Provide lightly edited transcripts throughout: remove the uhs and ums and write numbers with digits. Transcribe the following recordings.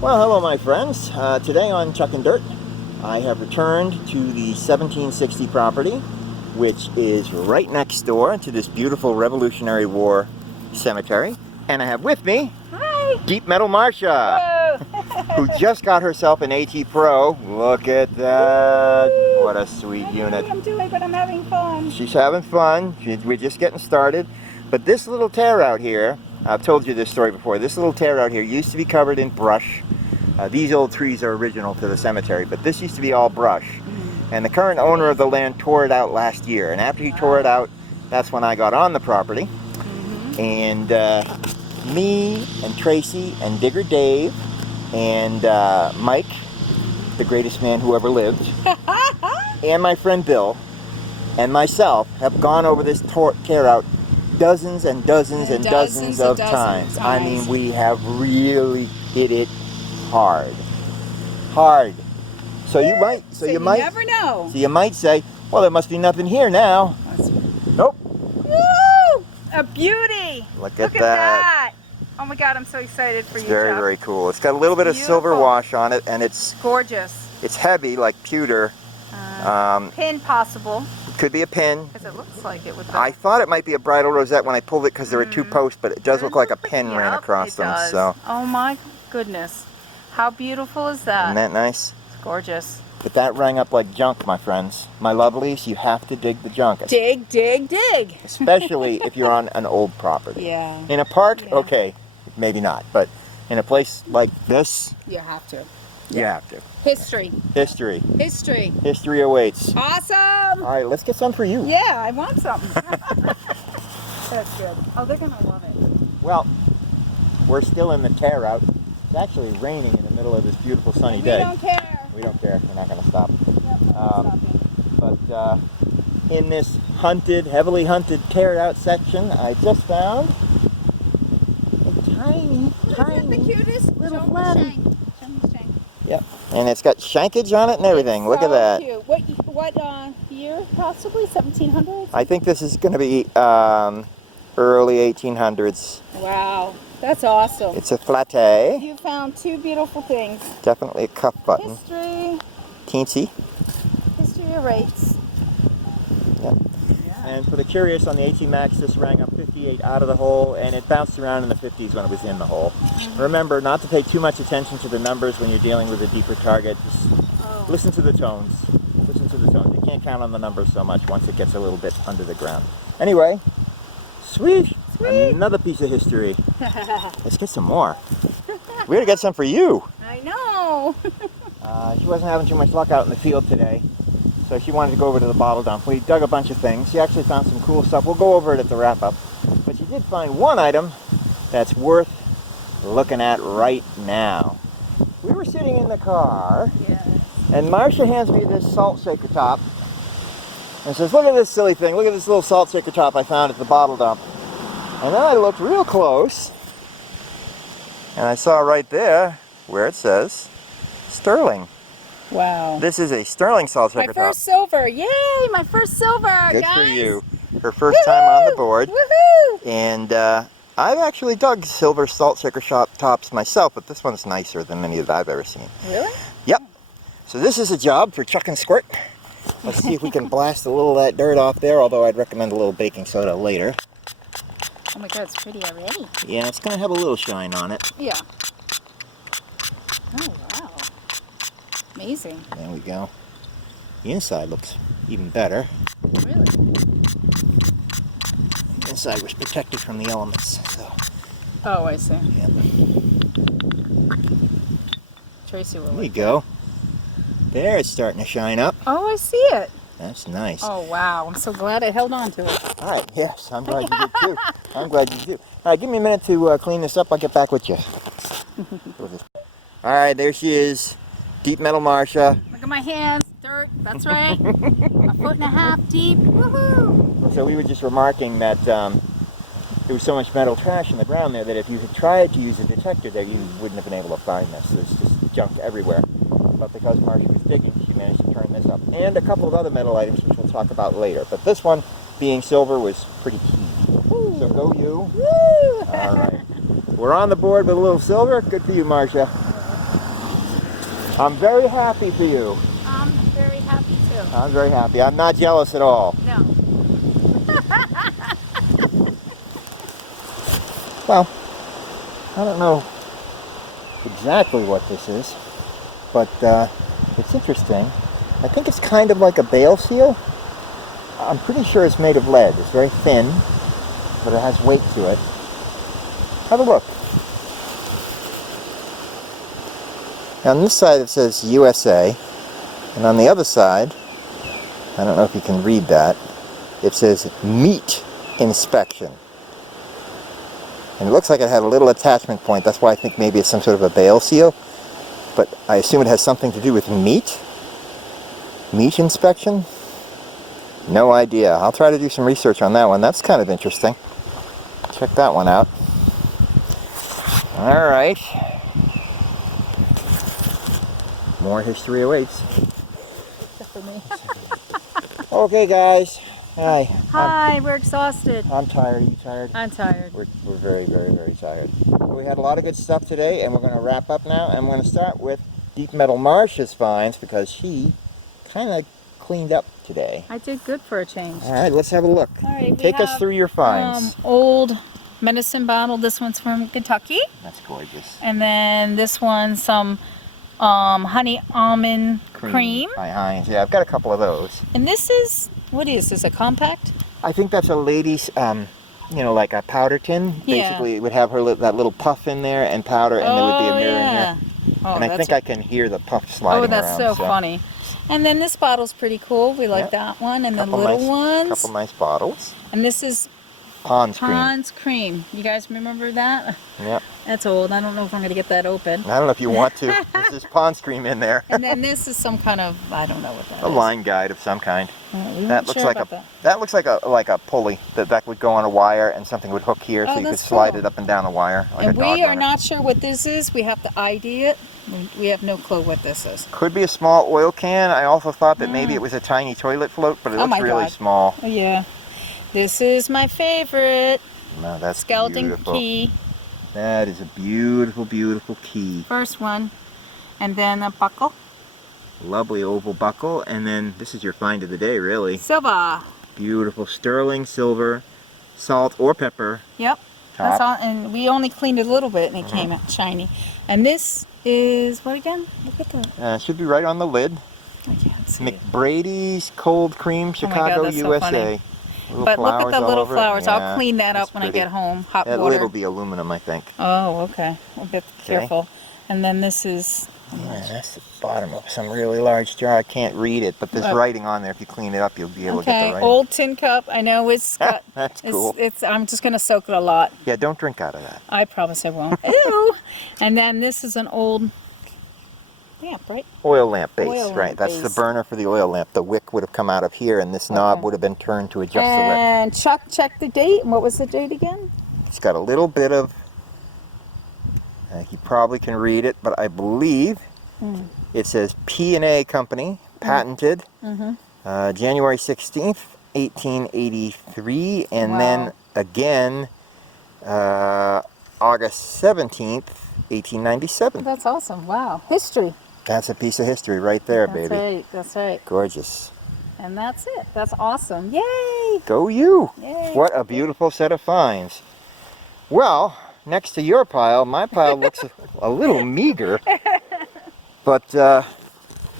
Well, hello my friends. Today on Chuck and Dirt, I have returned to the 1760 property, which is right next door to this beautiful Revolutionary War cemetery. And I have with me, hi, Deep Metal Marcia, who just got herself an AT Pro. Look at that. Woo! What a sweet unit. I'm doing, but I'm having fun. She's having fun. We're just getting started. But this little tear out here, I've told you this story before, this little tear out here used to be covered in brush. These old trees are original to the cemetery, but this used to be all brush. And the current owner of the land tore it out last year. And after he tore it out, that's when I got on the property. And me and Tracy and Digger Dave and Mike, the greatest man who ever lived, and my friend Bill and myself have gone over this tear out dozens and dozens and dozens of times. I mean, we have really hit it hard. So you might, you never know. So you might say, well, there must be nothing here now. Nope. Woo! A beauty. Look at that. Oh my God, I'm so excited for you, Very, Chuck. very cool. It's got a little bit of silver wash on it, and it's gorgeous. It's heavy, like pewter. Pin possible. Could be a pin. Because it looks like it would. I thought it might be a bridal rosette when I pulled it because there were two posts, but it does look like a pin ran across them. Does. So. Oh my goodness, how beautiful is that? Isn't that nice? It's gorgeous. But that rang up like junk, my friends. My lovelies, you have to dig the junk. Dig, dig, dig. Especially if you're on an old property. Yeah. In a park, okay, maybe not. But in a place like this, you have to. You have to. History. History. History. History awaits. Awesome. All right, let's get some for you. Yeah, I want something. That's good. Oh, they're going to love it. Well, we're still in the tear out. It's actually raining in the middle of this beautiful sunny day. We don't care. We don't care. We're not going to stop. Yep, But in this heavily hunted tear out section, I just found a tiny the cutest little flatty. Yep. And it's got shankage on it and everything. Look at that. Cute. What year? Possibly 1700s? I think this is going to be early 1800s. Wow, that's awesome. It's a flatte. You found two beautiful things. Definitely a cuff button. History. Teensy. History awaits. Yep. And for the curious, on the AT Max, this rang up 58 out of the hole, and it bounced around in the 50s when it was in the hole. Remember not to pay too much attention to the numbers when you're dealing with a deeper target. Just listen to the tones. Listen to the tones. You can't count on the numbers so much once it gets a little bit under the ground. Anyway, sweet. Another piece of history. Let's get some more. We're going to get some for you. I know. She wasn't having too much luck out in the field today. So she wanted to go over to the bottle dump. We dug a bunch of things. She actually found some cool stuff. We'll go over it at the wrap-up. But she did find one item that's worth looking at right now. We were sitting in the car, and Marcia hands me this salt shaker top and says, look at this silly thing. Look at this little salt shaker top I found at the bottle dump. And then I looked real close, and I saw right there where it says Sterling. Wow. This is a sterling salt shaker top. My first silver. Yay, my first silver, Good guys. for you. Her first time on the board. Woohoo! And I've actually dug silver salt shaker tops myself, but this one's nicer than any that I've ever seen. Really? Yep. So this is a job for Chuck and Squirt. Let's see if we can blast a little of that dirt off there, although I'd recommend a little baking soda later. Oh my God, it's pretty already. Yeah, it's going to have a little shine on it. Yeah. Oh, wow. Amazing. There we go. The inside looks even better. Really? The inside was protected from the elements. So. Oh, I see. Yep. Tracy will. There you go. There, it's starting to shine up. Oh, I see it. That's nice. Oh, wow. I'm so glad I held on to it. All right, yes, I'm glad you did too. I'm glad you do. All right, give me a minute to clean this up. I'll get back with you. All right, there she is. Deep Metal Marcia. Look at my hands. Dirt. That's right. 1.5 feet deep. Woohoo! So we were just remarking that there was so much metal trash in the ground there that if you had tried to use a detector there, you wouldn't have been able to find this. There's just junk everywhere. But because Marcia was digging, she managed to turn this up. And a couple of other metal items, which we'll talk about later. But this one, being silver, was pretty key. Woo. So go you. Woo! All right. We're on the board with a little silver. Good for you, Marcia. I'm very happy for you. I'm very happy too. I'm very happy. I'm not jealous at all. No. Well, I don't know exactly what this is, but it's interesting. I think it's kind of like a bale seal. I'm pretty sure it's made of lead. It's very thin, but it has weight to it. Have a look. On this side it says USA, and on the other side, I don't know if you can read that, it says meat inspection. And it looks like it had a little attachment point. That's why I think maybe it's some sort of a bale seal. But I assume it has something to do with meat? Meat inspection? No idea. I'll try to do some research on that one. That's kind of interesting. Check that one out. Alright. More history awaits. Except for me. Okay, guys. Hi. Hi, we're exhausted. I'm tired. Are you tired? I'm tired. We're very, very, very tired. We had a lot of good stuff today, and we're going to wrap up now. And we're going to start with Deep Metal Marcia's finds because she kind of cleaned up today. I did good for a change. All right, let's have a look. All right, Take us through your finds. Old medicine bottle. This one's from Kentucky. That's gorgeous. And then this one, some honey almond cream. By Heinz. Yeah, I've got a couple of those. And this is, what is this, a compact? I think that's a lady's, you know, like a powder tin. Yeah. Basically, it would have her that little puff in there and powder, and there would be a mirror in here. Oh, And I think I can hear the puff sliding around. Oh, that's so funny. And then this bottle's pretty cool. We like that one. And the little ones. Couple nice bottles. And this is Pond's cream. Pond's cream. You guys remember that? Yep. That's old. I don't know if I'm going to get that open. I don't know if you want to. There's this Pond's cream in there. And then this is some kind of, I don't know what that is. A line guide of some kind. That looks like a pulley that would go on a wire, and something would hook here, so you could slide it up and down a wire. Like and we are not sure what this is. We have to ID it. We have no clue what this is. Could be a small oil can. I also thought that maybe it was a tiny toilet float, but it looks really small. Oh, yeah. This is my favorite. No, that's skeleton beautiful. key. That is a beautiful, beautiful key. First one. And then a buckle. Lovely oval buckle. And then this is your find of the day, really. Silver. Beautiful sterling silver, salt or pepper. Yep. Top. That's all. And we only cleaned it a little bit and it came out shiny. And this is, what again? Look at that. Should be right on the lid. I can't see McBrady's Cold Cream, Chicago, that's so USA. But look at the little flowers. Yeah, I'll clean that up when I get home. Hot that water. lid will be aluminum, I think. Oh, okay. We'll be careful. And then this is... Yeah, that's the bottom of some really large jar. I can't read it, but there's writing on there. If you clean it up, you'll be able to get the writing. Old tin cup. I know it's got... That's cool. I'm just going to soak it a lot. Yeah, don't drink out of that. I promise I won't. Ew! And then this is an old lamp, right? Oil lamp base, Oil right. lamp That's base. the burner for the oil lamp. The wick would have come out of here, and this knob would have been turned to adjust the wick. And Chuck checked the date. And what was the date again? It's got a little bit of... you probably can read it, but I believe it says P&A Company, patented, January 16th, 1883, and then again August 17th, 1897. That's awesome. Wow. History. That's a piece of history right there, baby. That's right. That's right. Gorgeous. And that's it. That's awesome. Yay! Go you! Yay. What a beautiful set of finds. Well, next to your pile, my pile looks a little meager, but well,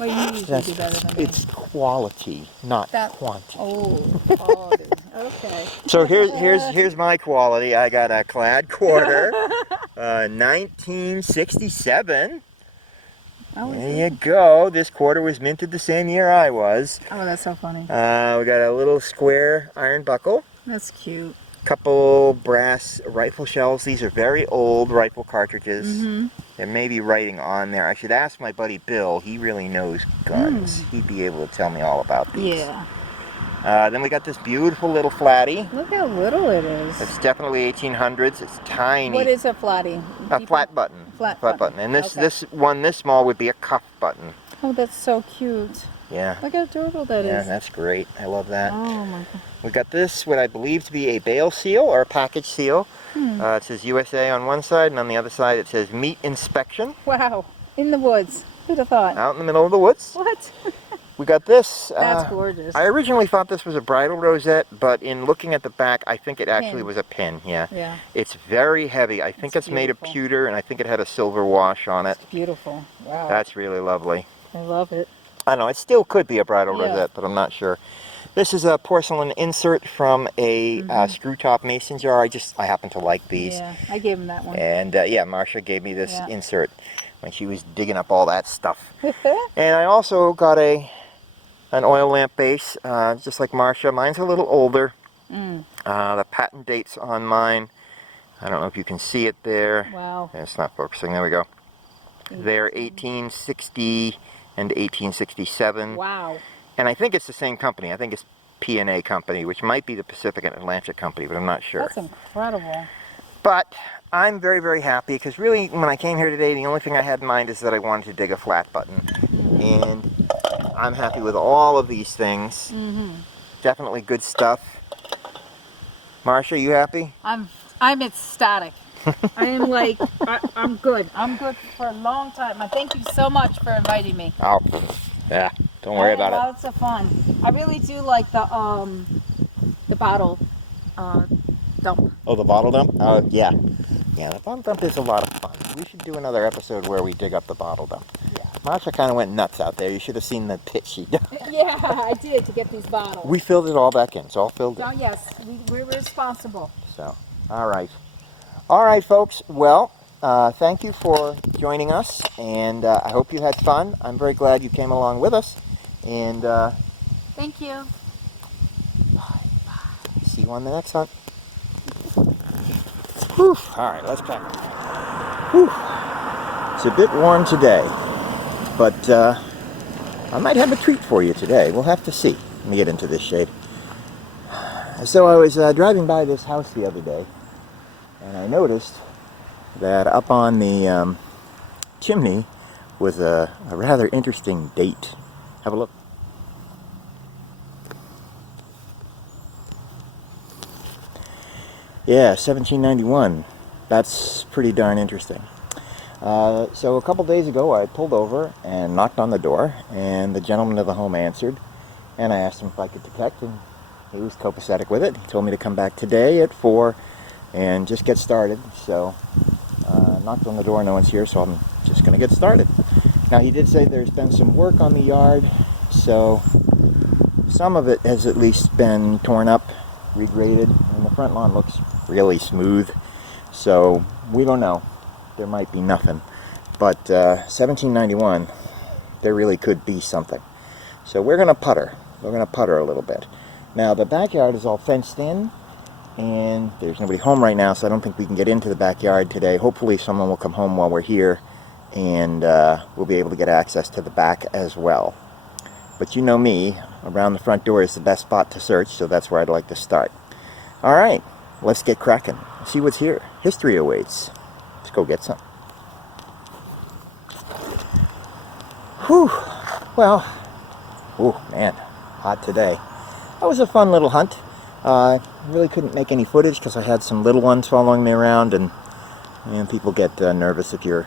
you usually do better than me. it's quality, not quantity. Oh, quality. Okay. So here's my quality. I got a clad quarter, 1967. Oh, There you go. This quarter was minted the same year I was. Oh, that's so funny. We got a little square iron buckle. That's cute. Couple brass rifle shells. These are very old rifle cartridges. There may be writing on there. I should ask my buddy Bill. He really knows guns. He'd be able to tell me all about these. Yeah. Then we got this beautiful little flatty. Look how little it is. It's definitely 1800s. It's tiny. What is a flatty? A flat button. Flat button. And this one this small would be a cuff button. Oh, that's so cute. Yeah. Look how adorable that is. Yeah, that's great. I love that. Oh my god. We got this, what I believe to be a bale seal or a package seal. It says USA on one side, and on the other side it says meat inspection. Wow. In the woods. Who'd have thought? Out in the middle of the woods. What? We got this. That's gorgeous. I originally thought this was a bridal rosette, but in looking at the back, I think it actually Pin. was a pin. Yeah. Yeah. It's very heavy. I think it's made of beautiful. pewter, and I think it had a silver wash on it. It's beautiful. Wow. That's really lovely. I love it. I don't know. It still could be a bridal Yeah. rosette, but I'm not sure. This is a porcelain insert from a screw top mason jar. I happen to like these. Yeah, I gave him that one. And yeah, Marcia gave me this Yeah. insert when she was digging up all that stuff. And I also got an oil lamp base, just like Marcia. Mine's a little older. The patent dates on mine, I don't know if you can see it there. Wow. It's not focusing. There we go. They're 1860 and 1867. Wow. And I think it's the same company. I think it's P&A Company, which might be the Pacific and Atlantic Company, but I'm not sure. That's incredible. But I'm very, very happy because really when I came here today, the only thing I had in mind is that I wanted to dig a flat button. And I'm happy with all of these things. Definitely good stuff. Marcia, you happy? I'm ecstatic. I am like, I'm good. I'm good for a long time. I thank you so much for inviting me. Oh, yeah. Don't worry about it. Lots of fun. I really do like the bottle dump. Oh, the bottle dump? Oh, yeah. Yeah, the bottle dump is a lot of fun. We should do another episode where we dig up the bottle dump. Yeah. Marcia kind of went nuts out there. You should have seen the pit she did. Yeah, I did to get these bottles. We filled it all back in. It's all filled in. Oh, yes, we're responsible. So, all right. All right, folks. Well, thank you for joining us, and I hope you had fun. I'm very glad you came along with us. And Thank you. see you on the next hunt. Whew. All right, let's pack. Whew. It's a bit warm today, but I might have a treat for you today. We'll have to see. Let me get into this shade. So I was driving by this house the other day, and I noticed that up on the chimney was a rather interesting date. Have a look. Yeah, 1791. That's pretty darn interesting. So a couple days ago I pulled over and knocked on the door, and the gentleman of the home answered, and I asked him if I could detect, and he was copacetic with it. He told me to come back today at 4 and just get started. So knocked on the door, no one's here, so I'm just going to get started. Now he did say there's been some work on the yard, so some of it has at least been torn up, regraded, and the front lawn looks really smooth. So we don't know. There might be nothing. But 1791, there really could be something. So we're going to putter. We're going to putter a little bit. Now the backyard is all fenced in, and there's nobody home right now, so I don't think we can get into the backyard today. Hopefully someone will come home while we're here, and we'll be able to get access to the back as well. But you know me, around the front door is the best spot to search, so that's where I'd like to start. All right, let's get cracking. See what's here. History awaits. Let's go get some. Whew. Well, oh man, hot today. That was a fun little hunt. Really couldn't make any footage because I had some little ones following me around, and people get nervous if you're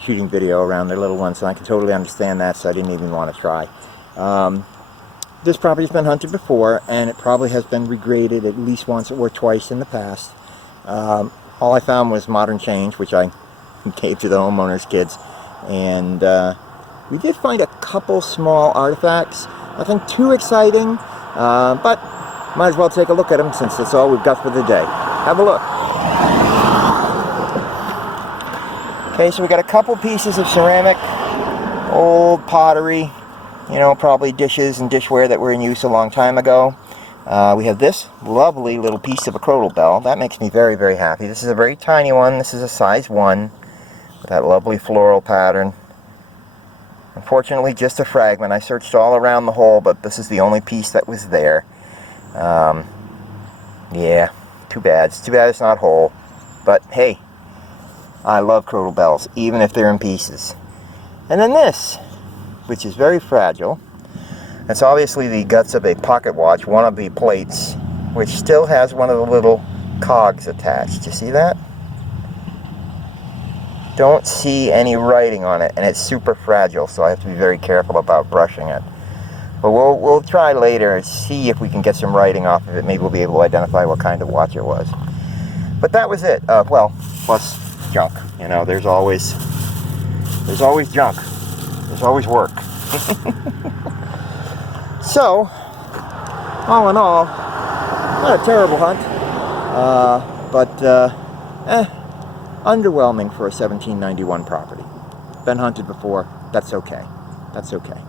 shooting video around their little ones, and I can totally understand that, so I didn't even want to try. This property's been hunted before, and it probably has been regraded at least once or twice in the past. All I found was modern change, which I gave to the homeowners' kids, and we did find a couple small artifacts. Nothing too exciting, but might as well take a look at them since that's all we've got for the day. Have a look. Okay, so we got a couple pieces of ceramic, old pottery, probably dishes and dishware that were in use a long time ago. We have this lovely little piece of a Crotal bell. That makes me very, very happy. This is a very tiny one. This is a size 1 with that lovely floral pattern. Unfortunately, just a fragment. I searched all around the hole, but this is the only piece that was there. Yeah, too bad. It's too bad it's not whole. But hey, I love Crotal bells, even if they're in pieces. And then this, which is very fragile. It's obviously the guts of a pocket watch, one of the plates, which still has one of the little cogs attached. You see that? don't see any writing on it, and it's super fragile, so I have to be very careful about brushing it. But we'll try later and see if we can get some writing off of it. Maybe we'll be able to identify what kind of watch it was. But that was it. Well, plus junk. You know, there's always junk. There's always work. So, all in all, not a terrible hunt, but underwhelming for a 1791 property. Been hunted before. That's okay. That's okay.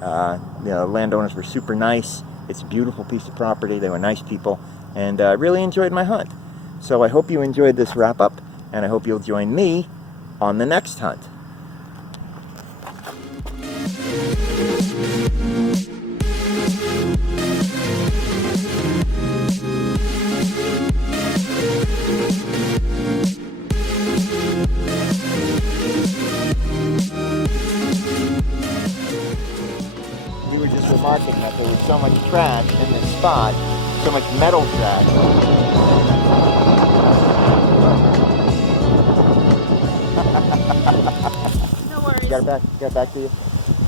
The landowners were super nice. It's a beautiful piece of property. They were nice people, and I really enjoyed my hunt. So I hope you enjoyed this wrap-up, and I hope you'll join me on the next hunt. We were just remarking that there was so much trash in this spot, so much metal trash. No worries. Got it back to you?